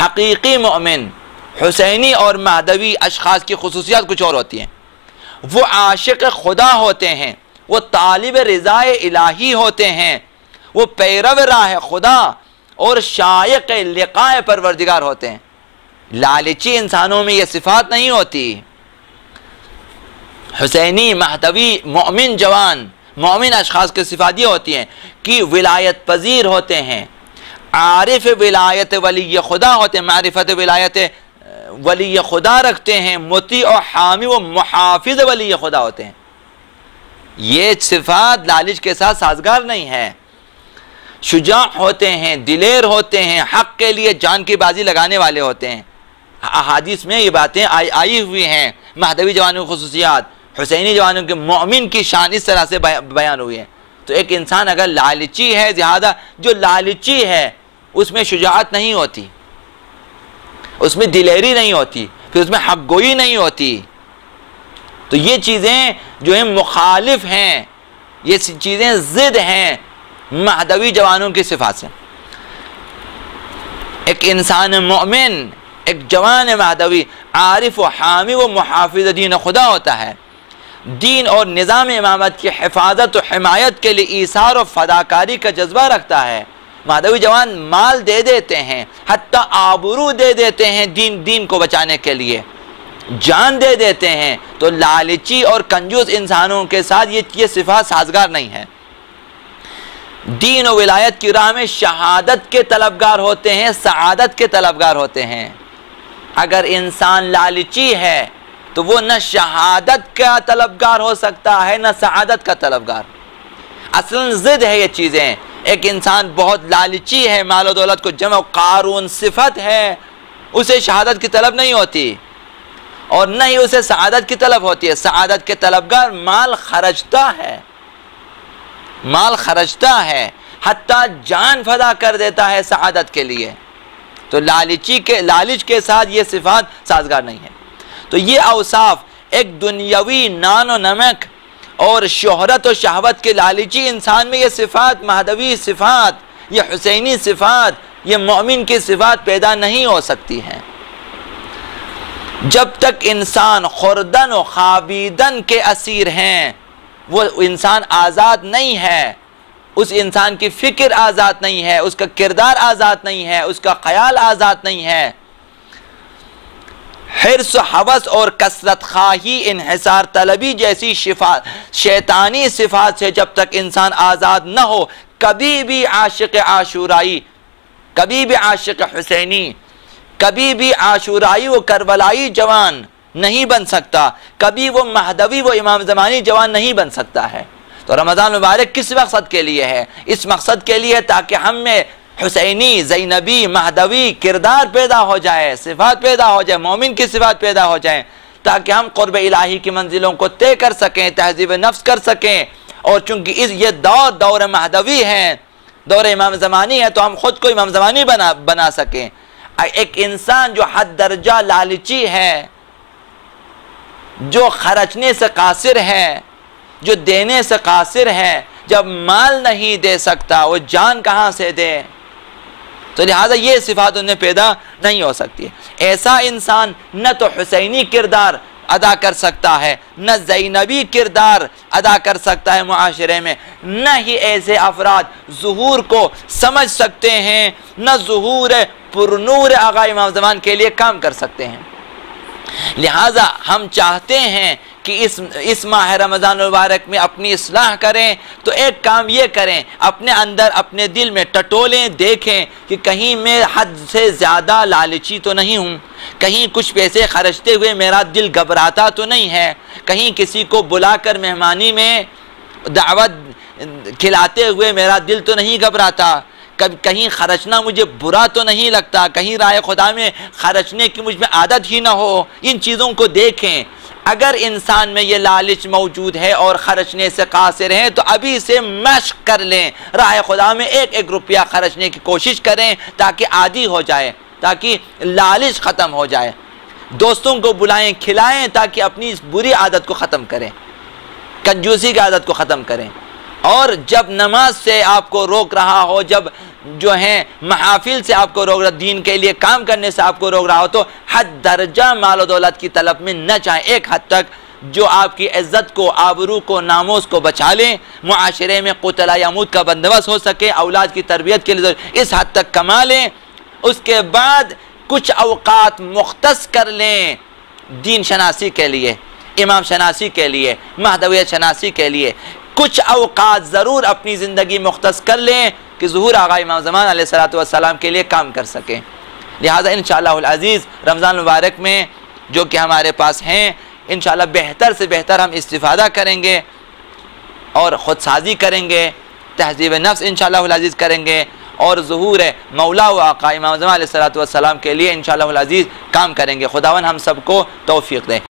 حقیقی مومن حسینی اور مہدوی اشخاص کی خصوصیات کچھ اور ہوتی ہیں۔ وہ عاشق خدا ہوتے ہیں، وہ طالب رضا الہی ہوتے ہیں، وہ پیرو راہ خدا اور شائق لقاء پروردگار ہوتے ہیں۔ لالچی انسانوں میں یہ صفات نہیں ہوتی۔ حسینی، مہدوی، مومن جوان، مومن اشخاص کی صفات یہ ہوتی ہیں کہ ولایت پذیر ہوتے ہیں، عارف ولایت ولی خدا ہوتے ہیں، معرفت ولایت ولی خدا رکھتے ہیں، مطیع و حامی و محافظ ولی خدا ہوتے ہیں۔ یہ صفات لالچ کے ساتھ سازگار نہیں ہے۔ شجاع ہوتے ہیں، دلیر ہوتے ہیں، حق کے لیے جان کی بازی لگانے والے ہوتے ہیں۔ احادیث میں یہ باتیں آئی ہوئی ہیں، مہدوی جوانوں کی خصوصیات، حسینی جوانوں کے مومن کی شان اس طرح سے بیان ہوئی ہے۔ تو ایک انسان اگر لالچی ہے، زیادہ جو لالچی ہے اس میں شجاعت نہیں ہوتی، اس میں دلیری نہیں ہوتی، پھر اس میں حق گوئی نہیں ہوتی۔ تو یہ چیزیں جو ہیں مخالف ہیں، یہ چیزیں ضد ہیں مہدوی جوانوں کی صفات سے۔ ایک انسان مومن، ایک جوان مہدوی عارف و حامی و محافظ دین خدا ہوتا ہے، دین اور نظام امامت کی حفاظت و حمایت کے لیے ایثار و فداکاری کا جذبہ رکھتا ہے۔ مہدوی جوان مال دے دیتے ہیں، حتیٰ آبرو دے دیتے ہیں دین کو بچانے کے لیے، جان دے دیتے ہیں۔ تو لالچی اور کنجوس انسانوں کے ساتھ یہ صفات سازگار نہیں ہے۔ دین و ولایت کی راہ میں شہادت کے طلبگار ہوتے ہیں، سعادت کے طلبگار ہوتے ہیں۔ اگر انسان لالچی ہے تو وہ نہ شہادت کا طلبگار ہو سکتا ہے نہ سعادت کا طلبگار۔ اصلاً ضد ہے یہ چیزیں۔ ایک انسان بہت لالچی ہے، مال و دولت کو جمع قارون صفت ہے، اسے شہادت کی طلب نہیں ہوتی اور نہ ہی اسے سعادت کی طلب ہوتی ہے۔ سعادت کے طلبگار مال خرچتا ہے، مال خرچتا ہے، حتیٰ جان فدا کر دیتا ہے سعادت کے لیے۔ تو لالچ کے ساتھ یہ صفات سازگار نہیں ہے۔ تو یہ اوصاف ایک دنیاوی نان و نمک اور شہرت و شہوت کے لالچی انسان میں یہ صفات، مہدوی صفات، یہ حسینی صفات، یہ مومن کی صفات پیدا نہیں ہو سکتی ہیں۔ جب تک انسان خوردن و خابیدن کے اسیر ہیں، وہ انسان آزاد نہیں ہے، اس انسان کی فکر آزاد نہیں ہے، اس کا کردار آزاد نہیں ہے، اس کا خیال آزاد نہیں ہے۔ حرص و حوث اور کثرت خواہی، انحصار طلبی جیسی شیطانی صفات سے جب تک انسان آزاد نہ ہو، کبھی بھی عاشق عاشورائی، کبھی بھی عاشق حسینی، کبھی بھی عاشورائی و کربلائی جوان نہیں بن سکتا، کبھی وہ مہدوی و امام زمانی جوان نہیں بن سکتا ہے۔ تو رمضان مبارک کس مقصد کے لیے ہے؟ اس مقصد کے لیے تاکہ ہم میں حسینی، زینبی، مہدوی کردار پیدا ہو جائے، صفات پیدا ہو جائے، مومن کی صفات پیدا ہو جائیں، تاکہ ہم قرب الہی کی منزلوں کو طے کر سکیں، تہذیب نفس کر سکیں۔ اور چونکہ یہ دور مہدوی ہے، دور امام زمانی ہے، تو ہم خود کو امام زمانی بنا سکیں۔ ایک انسان جو حد درجہ لالچی ہے، جو خرچنے سے قاصر ہے، جو دینے سے قاصر ہے، جب مال نہیں دے سکتا وہ جان کہاں سے دے؟ تو لہٰذا یہ صفات انہیں پیدا نہیں ہو سکتی ہے۔ ایسا انسان نہ تو حسینی کردار ادا کر سکتا ہے، نہ زینبی کردار ادا کر سکتا ہے معاشرے میں، نہ ہی ایسے افراد ظہور کو سمجھ سکتے ہیں، نہ ظہور پرنور آقا امام زمان کے لیے کام کر سکتے ہیں۔ لہٰذا ہم چاہتے ہیں کہ اس ماہ رمضان المبارک میں اپنی اصلاح کریں، تو ایک کام یہ کریں، اپنے اندر اپنے دل میں ٹٹولیں، دیکھیں کہ کہیں میں حد سے زیادہ لالچی تو نہیں ہوں، کہیں کچھ پیسے خرچتے ہوئے میرا دل گھبراتا تو نہیں ہے، کہیں کسی کو بلا کر مہمانی میں دعوت کھلاتے ہوئے میرا دل تو نہیں گھبراتا، کہیں خرچنا مجھے برا تو نہیں لگتا، کہیں راہ خدا میں خرچنے کی مجھ میں عادت ہی نہ ہو۔ ان چیزوں کو دیکھیں۔ اگر انسان میں یہ لالچ موجود ہے اور خرچنے سے قاصر ہیں تو ابھی سے مشق کر لیں، راہ خدا میں ایک ایک روپیہ خرچنے کی کوشش کریں تاکہ عادی ہو جائے، تاکہ لالچ ختم ہو جائے۔ دوستوں کو بلائیں، کھلائیں تاکہ اپنی اس بری عادت کو ختم کریں، کنجوسی کی عادت کو ختم کریں۔ اور جب نماز سے آپ کو روک رہا ہو، جب جو ہیں محافل سے آپ کو روک رہا، دین کے لیے کام کرنے سے آپ کو روک رہا ہو تو حد درجہ مال و دولت کی طلب میں نہ جائیں، ایک حد تک جو آپ کی عزت کو، آبرو کو، ناموس کو بچا لیں، معاشرے میں قوت لا یموت کا بندوبست ہو سکے، اولاد کی تربیت کے لیے اس حد تک کما لیں، اس کے بعد کچھ اوقات مختص کر لیں دین شناسی کے لیے، امام شناسی کے لیے، مہدویت شناسی کے لیے، کچھ اوقات ضرور اپنی زندگی مختص کر لیں کہ ظہور آقا امام زمان علیہ السلام کے لیے کام کر سکیں۔ لہٰذا انشاءاللہ العزیز رمضان المبارک میں جو کہ ہمارے پاس ہیں، انشاءاللہ بہتر سے بہتر ہم استفادہ کریں گے اور خود سازی کریں گے، تہذیب نفس انشاءاللہ العزیز کریں گے، اور ظہور مولا و آقا امام زمان علیہ السلام کے لیے انشاءاللہ العزیز کام کریں گے۔ خداوند ہم سب کو توفیق دے۔